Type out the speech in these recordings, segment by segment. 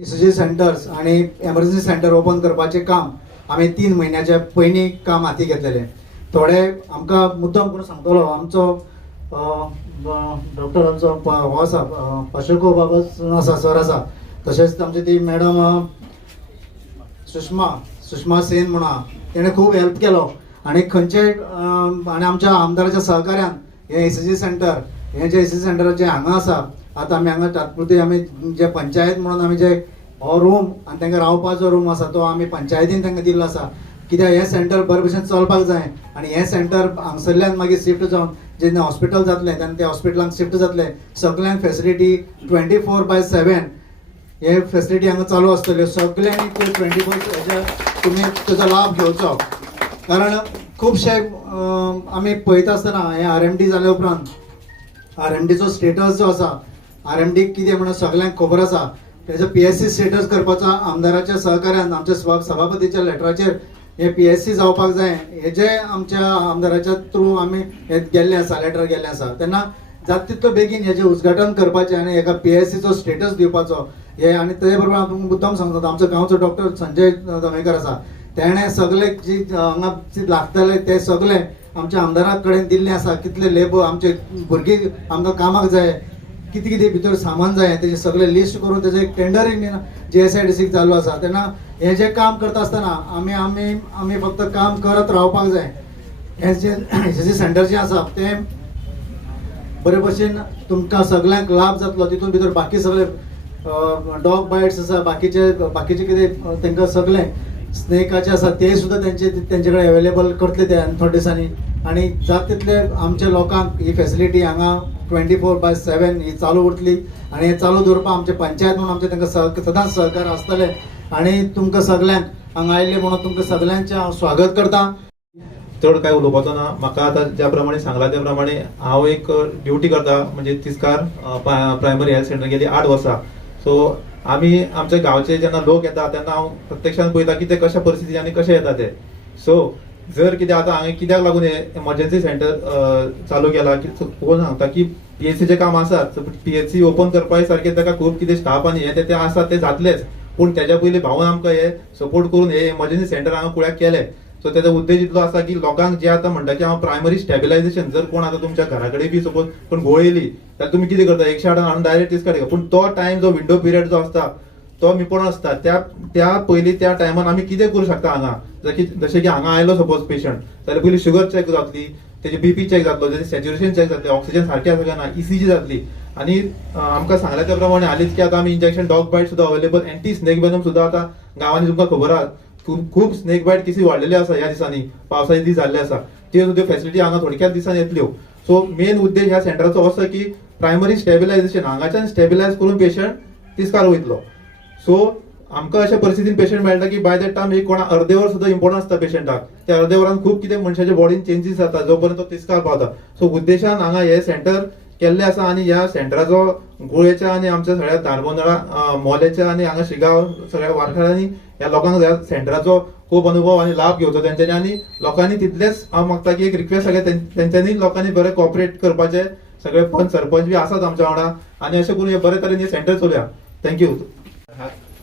ECG centres आणि emergency centre open करपाचें काम आमी 3 म्हयन्याच्या पयलीं काम हाती घेतलेलें. थोडे आमकां मुद्दम करून सांगतलो आमचो डॉक्टर आमचो हो आसा पाशेको बाबा आसा सर आसा, तशेंच आमची ती मॅडम सुषमा सेन म्हणून आहा, तेणें खूब हेल्प केलो. आनी खंयचे आनी आमच्या आमदाराच्या सहकार्यान हे ECG सेंटर हे जे ECG सेंटर जे हांगा आसा, आतां आमी हांगा तात्पुरते आमी जे पंचायत म्हणून आमी जे हो रूम आनी तांकां रावपाचो रूम आसा तो आमी पंचायतीन तांकां दिल्लो आसा. कित्याक हें सेंटर बरे भशेन चलपाक जाय आनी हें सेंटर हांगसरल्यान मागीर शिफ्ट जावन जेन्ना हॉस्पिटल जातलें तेन्ना त्या हॉस्पिटलांक शिफ्ट जातलें. सगळ्यांक फेसिलिटी 24/7 हे फेसिलिटी हांगा चालू आसतल्यो. सगळ्यांनी ते 24 तुमी तेजो लाभ घेवचो. कारण खुबशे आमी पळयता आसतना हे RMD जाल्या उपरांत RMDचो स्टेटस जो आसा, RMD कितें म्हणून सगळ्यांक खबर आसा. तेजो PSC स्टेटस करपाचो आमदाराच्या सहकार्यान आमच्या सभापतीच्या लेटराचेर हे PSC जावपाक जाय हेजे आमच्या आमदाराच्या थ्रू आमी हे गेल्ले आसा, लेटर गेल्ले आसा. तेन्ना जाता तितलो बेगीन हेजें उद्घाटन करपाचें आनी हेका PSCचो स्टेटस दिवपाचो हे. आनी तेजे बरोबर हांव तुमकां मुद्दाम सांगता, आमचो गांवचो डॉक्टर संजय दमेकर आसा, तेणें सगळे जी हांगा लागतले ते सगळे आमच्या आमदारा कडेन दिल्ले आसा. कितले लेबर आमचे भुरगीं आमकां कामाक जाय, कितें कितें भितर सामान जाय तेजे सगळे लिस्ट करून तेजे टेंडरींग JSIDCक चालू आसा. तेन्ना हे जे काम करता आसतना आमी आमी आमी फक्त काम करत रावपाक जाय. हे जे ECG सेंटर जे आसा तें बरे भशेन तुमकां सगळ्यांक लाभ जातलो. तितून भितर बाकी सगळे डॉग बायट्स आसा, बाकीचे कितें तांकां सगळे स्नेकाचे आसा ते सुद्दां तेंचे कडेन अवेलेबल करतले ते थोड्या दिसांनी. आनी जाता तितले आमच्या लोकांक ही फेसिलिटी हांगा 24/7 ही चालू उरतली आनी हे चालू दवरपाक आमचे पंचायत म्हणून आमचे तांकां सदांच सहकार आसतले. आनी तुमकां सगळ्यांक हांगा आयिल्ले म्हणून तुमकां सेगळ्यांचें हांव स्वागत करता. चड काय उलोवपाचो ना. म्हाका आतां ज्या प्रमाणे सांगला त्या प्रमाणे हांव एक ड्युटी करता म्हणजे तिस्कार प्रायमरी हेल्थ सेंटर गेली 8 वर्सां. सो आमी आमच्या गांवचे जेन्ना लोक येता तेन्ना हांव प्रत्यक्षान पळयता की ते कशा परिस्थितीन आनी कशे येता ते. सो जर कितें आतां हांवें कित्याक लागून हे एमर्जन्सी सेंटर चालू केला की कोण सांगता की PSCचें काम आसात. PSC ओपन करपा सारकें ताका खूब कितें स्टाफ आनी हे ते आसा ते जातलेच, पूण तेज्या पयलीं भाऊन आमकां हे सपोर्ट करून हे एमर्जन्सी सेंटर हांगा कुळ्याक केले. सो तेजो उद्देश इतलो आसा की लोकांक जे आतां म्हणटा की हांव प्रायमरी स्टेबिलायझेशन, जर कोण आतां तुमच्या घरा कडेन बी सपोज कोण घोळ येयली जाल्यार तुमी कितें करता 108 हाडून डायरेक्ट तिस्कार घेता. पूण तो टायम जो विंडो पिरियड जो आसता तो मिपण आसता त्या पयलीं त्या टायमान आमी कितें करूं शकता हांगा. जशें की हांगा आयलो सपोज पेशंट जाल्यार पयलीं शुगर चॅक जातली, तेजी BP चॅक जातलो, तेजें सॅच्युरेशन चॅक जातलें, ऑक्सिजन सारकें आसा काय ना, ECG जातली. आनी आमकां सांगल्या त्या प्रमाणे हालींच की आतां आमी इंजेक्शन डॉग बायट सुद्दां अवेलेबल, एंटी स्नेक वेनम सुद्दां आतां गांवांनी तुमकां खबर आहा खूब स्नेक बायट केसी वाडलेले आसा ह्या दिसांनी, पावसाचे दीस जाल्ले आसा. त्यो सुद्दां फेसिलिटी हांगा थोडक्याच दिसांनी येतल्यो. सो मेन उद्देश ह्या सेंटराचो असो की प्रायमरी स्टेबिलायझेशन हांगाच्यान स्टेबिलायज करून पेशंट तिस्कार वयतलो. सो आमकां अशा परिस्थितीन पेशंट मेळटा की बाय दॅट टायम एक कोणा अर्दे वर सुद्दां इम्पॉर्टंट आसता पेशंटाक. त्या अर्दे वरान खूब कितें मनशाच्या बॉडीन चेंजीस जाता जो पर्यंत तो तिस्कार पावता. सो उद्देशान हांगा हे सेंटर केल्ले आसा आनी ह्या सेंटराचो गोळेच्या आनी आमच्या सगळ्या धारबोंदळा मोलेच्या आनी हांगा शिगांव सगळ्या वाठारांनी ह्या लोकांक ह्या सेंटराचो खूब अनुभव आनी लाभ घेवचो तेंच्यांनी. आनी लोकांनी तितलेच हांव मागता की एक रिक्वेस्ट सगळे तेंच्यांनी लोकांनी बरें कॉपरेट करपाचे. सगळे पंच सरपंच बी आसात आमच्या वांगडा आनी अशें करून हे बरे तरेन हे सेंटर चलया. थँक्यू.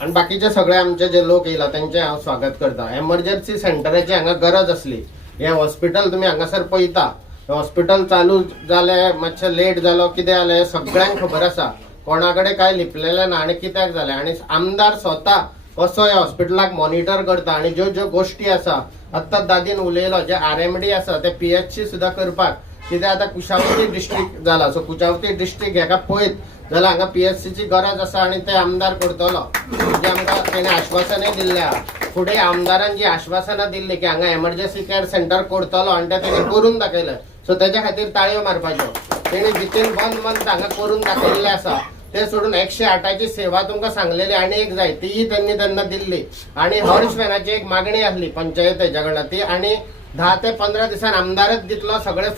आणि बाकीचे सगळे आमचे जे लोक येयला त्यांचे हांव स्वागत करता. एमर्जन्सी सेंटराची हांगा गरज असली. हे हॉस्पिटल तुम्ही हांगासर पळयता, हॉस्पिटल चालू जाले मातशें लेट जालो कितें जालें सगळ्यांक खबर आसा. कोणाकडे काय लिपलेलें ना आनी कित्याक जालें. आनी आमदार स्वता कसो ह्या हॉस्पिटलाक मॉनिटर करता आनी ज्यो गोष्टी आसा आत्ताच दादीन उलयलो जे RMD आसा ते PHC सुद्दां करपाक. कित्याक आतां कुशावती डिस्ट्रिक्ट जाला. सो कुशावती डिस्ट्रिक्ट हेका पळयत जाल्यार हांगा PSCची गरज आसा आनी ते आमदार करतलो. जे आमकां तेणें आश्वासनय दिल्लें आहा. फुडें आमदारान जी आश्वासनां दिल्ली की हांगा एमर्जन्सी केअर सेंटर करतलो आनी ते तेणें करून दाखयलें. सो तेज्या खातीर ताळयो मारपाच्यो. तेणें विथीन 1 मंथ हांगा करून दाखयल्लें आसा. ते सोडून 108ची सेवा तुमकां सांगलेली आनी एक जाय तीय त्यांनी तेन्ना दिल्ली. आनी हर्ष वॅनाची एक मागणी आसली पंचायतीच्या कडल्यान ती आनी 10 ते 15 दिसान आमदारच दितलो. सगळे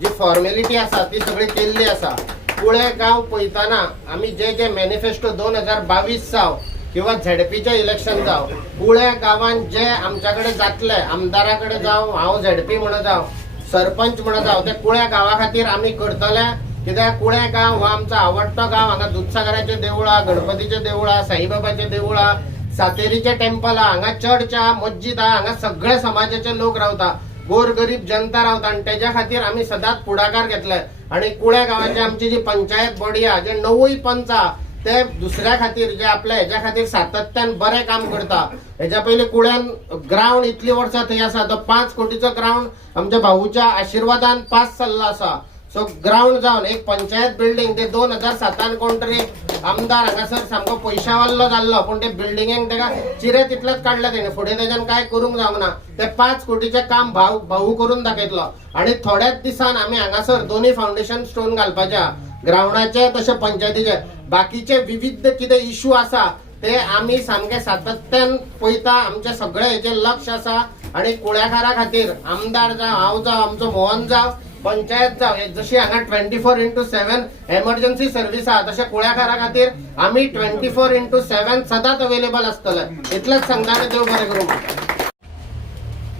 जी फॉर्मेलिटी आसा ती सगळी केल्ली आसा. कुळे गांव पळयतना आमी जे मॅनिफेस्टो 2022 जावं किंवा ZPचे इलेक्शन जावं कुळे गांवांत जे आमच्या कडेन जातले आमदारा कडेन जावं हांव ZP म्हणून जावं सरपंच म्हणून जावं ते कुळ्या गांवा खातीर आमी करतले कित्याक कुळें गांव हो आमचो आवडतो गांव. हांगा दुधसागराचे देवळा, गणपतीचे देवळा, साईबाबाचे देवळा, सातेरीचे टेम्पल हा, हांगा चर्च हा, मस्जिद हा, हांगा सगळे समाजाचे लोक रावता, गोरगरीब जनता रावता आणि त्याच्या खातीर आमी सदांच पुढाकार घेतलाय. आणि कुळ्या गावाची आमची जी पंचायत बॉडी हा, जे 9 पंच हा, ते दुसऱ्या खातीर जे आपल्या हेच्या खातीर सातत्यान बरें काम करता. हेच्या पयलीं कुळ्यान ग्राउंड इतली वर्सां थंय आसा, तो 5 कोटीचो ग्राउंड आमच्या भाऊच्या आशिर्वादान पास जाल्लो आसा. सो ग्राउंड जावन एक पंचायत बिल्डिंग ते 2007 कोण तरी आमदार हांगासर सामको पयशावाल्लो जाल्लो, पूण ते बिल्डिंगेक तेका चिरे तितलेच काडले तेणे, फुडें तेच्यान काय करूंक जावंक ना. ते 5 कोटीचें काम भाऊ करून दाखयतलो. आणि थोड्याच दिसान आमी हांगासर दोन्ही फाउंडेशन स्टोन घालपाचे, ग्राउंडाचे तशें पंचायतीचे. बाकीचे विविध कितें इश्यू आसा ते आमी सामके सातत्यान पळयता, आमचे सगळे हेचे लक्ष आसा. आणि कुळ्याकारा खातीर आमदार जावं, हांव जावं, आमचो मोहन जावं, पंचायत जावं, जशी हांगा 24/7 एमर्जन्सी सर्व्हिस आहा, तशें कुळ्याकारा खातीर आमी 24/7 सदांच अवेलेबल आसतले. इतलेंच सांगता आनी देव बरें करूं.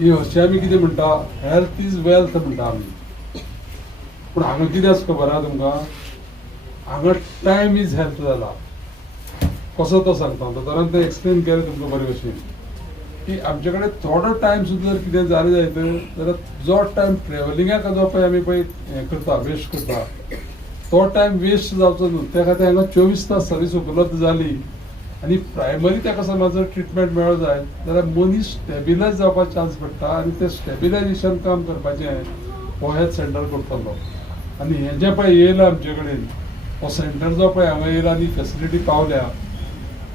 ही हरशी आमी कितें म्हणटा, हेल्थ इज वेल्थ म्हणटा आमी. पूण हांगा कितें आसा खबर आहा तुमकां, हांगा टायम इज हेल्थ जाला. कसो तो सांगता, दोतोरान तें एक्सप्लेन केलें तुमकां बरे भशेन की आमचे कडेन थोडो टायम सुद्दां जर कितें जालें जायत जाल्यार जो टायम ट्रॅव्हलिंगाक जो पळय आमी पळय हें करता, वेस्ट करता, तो टायम वेस्ट जावचो न्हू. त्या खातीर हांगा 24 तास सर्वीस उपलब्ध जाली. आनी प्रायमरी ताका समज जर ट्रिटमेंट मेळ्ळो जायत जाल्यार मनीस स्टॅबिलायज जावपाक चान्स पडटा. आनी तें स्टॅबिलायजेशन काम करपाचें हो हेल्थ सेंटर करतलो. आनी हें जें पळय येयलां आमचे कडेन, हो सेंटर जो पळय हांगा येयला आनी फेसिलिटी पावल्या,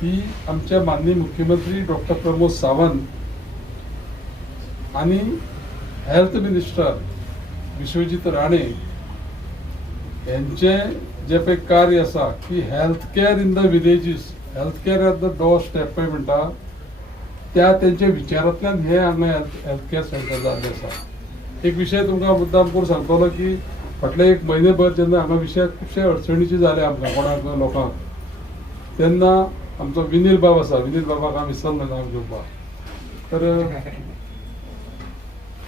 ही आमचे माननीय मुख्यमंत्री डॉक्टर प्रमोद सावंत आणि हेल्थ मिनिस्टर विश्वजीत राणे यांचे जे पळय कार्य आसा की health care in the villages, health care at the door step पळय म्हणटा, त्या तेंच्या विचारांतल्यान हे हांगा हेल्थ केअर सेंटर जाल्लें आसा. एक विशय तुमकां मुद्दाम करून सांगतलो की फाटले 1 म्हयनेभर जेन्ना हांगा विशय खुबशे अडचणीचे जाले आमकां कोणाक लोकांक, तेन्ना आमचो विनील बाब आसा, विनील बाबाक हांव विसरलो नांव घेवपाक. तर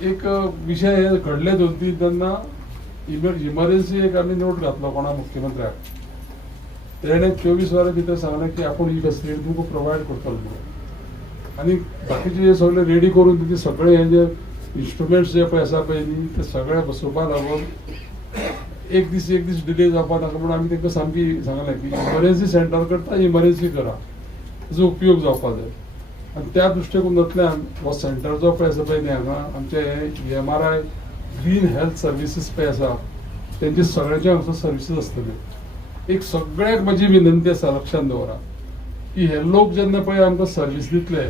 एक विशय हे घडले 2-3 तेन्ना इमर्जन्सी एक आमी नोट घातलो कोणा मुख्यमंत्र्याक. तेणे 24 वरां भितर सांगलें की आपूण ही फेसिलिटी तुमकां प्रोवायड करतलो म्हणून. आनी बाकीचे सगळे रेडी करून तिथे सगळे हे जे इन्स्ट्रुमेंट्स जे पळय आसा पळय न्ही, ते सगळे बसोवपा लागून एक दीस डिले जावपा नाका म्हणून आमी तांकां सामकी सांगलें की इमर्जन्सी सेंटर करता, इमर्जन्सी करा, ताजो उपयोग जावपा जाय. आनी त्या दृश्टिकोनांतल्यान हो सेंटर जो पळय आसा पळय न्ही, हांगा आमचे MRI ग्रीन हेल्थ सर्विसीस पळय आसा, तेंचे सगळ्यांचे हांगासर सर्विसीस आसतल्यो. एक सगळ्याक म्हजी विनंती आसा, लक्षांत दवरा की हे लोक जेन्ना पळय आमकां सर्वीस दितले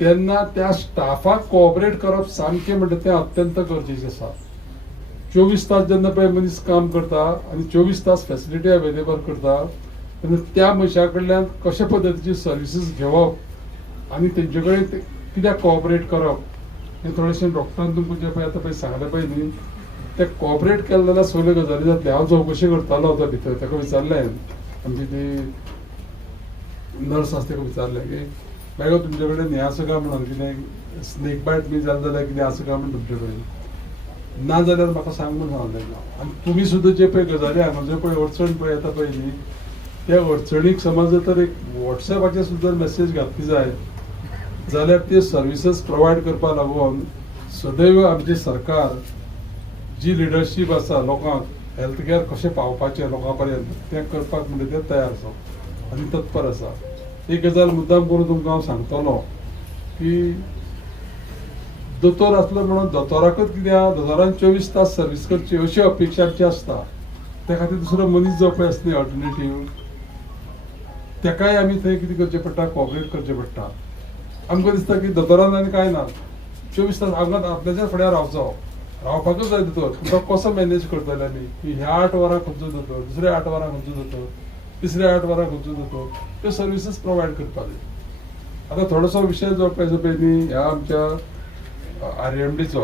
तेन्ना त्या स्टाफाक कोऑपरेट करप सामकें म्हणटा तें अत्यंत गरजेचें आसा. 24 तास जेन्ना पळय मनीस काम करता आनी 24 तास फेसिलिटी अवेलेबल करता, तेन्ना त्या मनशा कडल्यान कशे पद्दतीची सर्विसीस घेवप आनी तेंचे कडेन कित्याक कोऑपरेट करप हें थोडेशें डॉक्टरान तुमकां जें पळय आतां पळय सांगलें पळय न्ही, ते कोऑपरेट केलें जाल्यार सगल्यो गजाली जातल्यो. हांव चवकशी करतालो होतो भितर, ताका विचारलें आमची ती नर्स आसा ताका विचारलें की बाय तुमचे कडेन हें आसा काय म्हणून, कितें स्नेक बायट बी जालें जाल्यार कितें आसा काय म्हणून तुमचे कडेन, ना जाल्यार म्हाका सांग म्हणून सांगलें. आनी तुमी सुद्दां जे पळय गजाली हांगा जे पळय अडचण पळय येता पळय न्ही, त्या अडचणीक समज जर तर एक WhatsAppचेर सुद्दां मेसेज घातली जाय जाल्यार ते सर्विसीस प्रोवायड करपा लागून सदैव आमचे सरकार जी लिडरशीप आसा लोकांक हेल्थ केअर कशें पावपाचें लोकां पर्यंत तें करपाक म्हणजे ते तयार आसा आनी तत्पर आसा. एक गजाल मुद्दाम करून तुमकां हांव सांगतलो की दोतोर आसलो म्हणून दोतोराकूच कितें आहा, दोतोरान 24 तास सर्वीस करची अशी अपेक्षा आमची आसता. त्या खातीर दुसरो मनीस जो पळय आसता ऑल्टरनेटीव, तेकाय आमी थंय कितें करचें पडटा, कोऑपरेट करचें पडटा. आमकां दिसता की दोतोरान आनी कांय ना, 24 तास आमकां आपल्याच्या फुड्यान रावपाकूच जाय दोतोर. तो कसो मॅनेज करतले आमी की ह्या 8 वरां खंयचो दोतोर, दुसऱ्या 8 वरां खंयचो दोतोर, तिसऱ्या 8 वरां खंयचो दोतोर, त्यो सर्विसीस प्रोवायड करपाक जाय. आतां थोडोसो विशय जो पळय न्ही, ह्या आमच्या RMDचो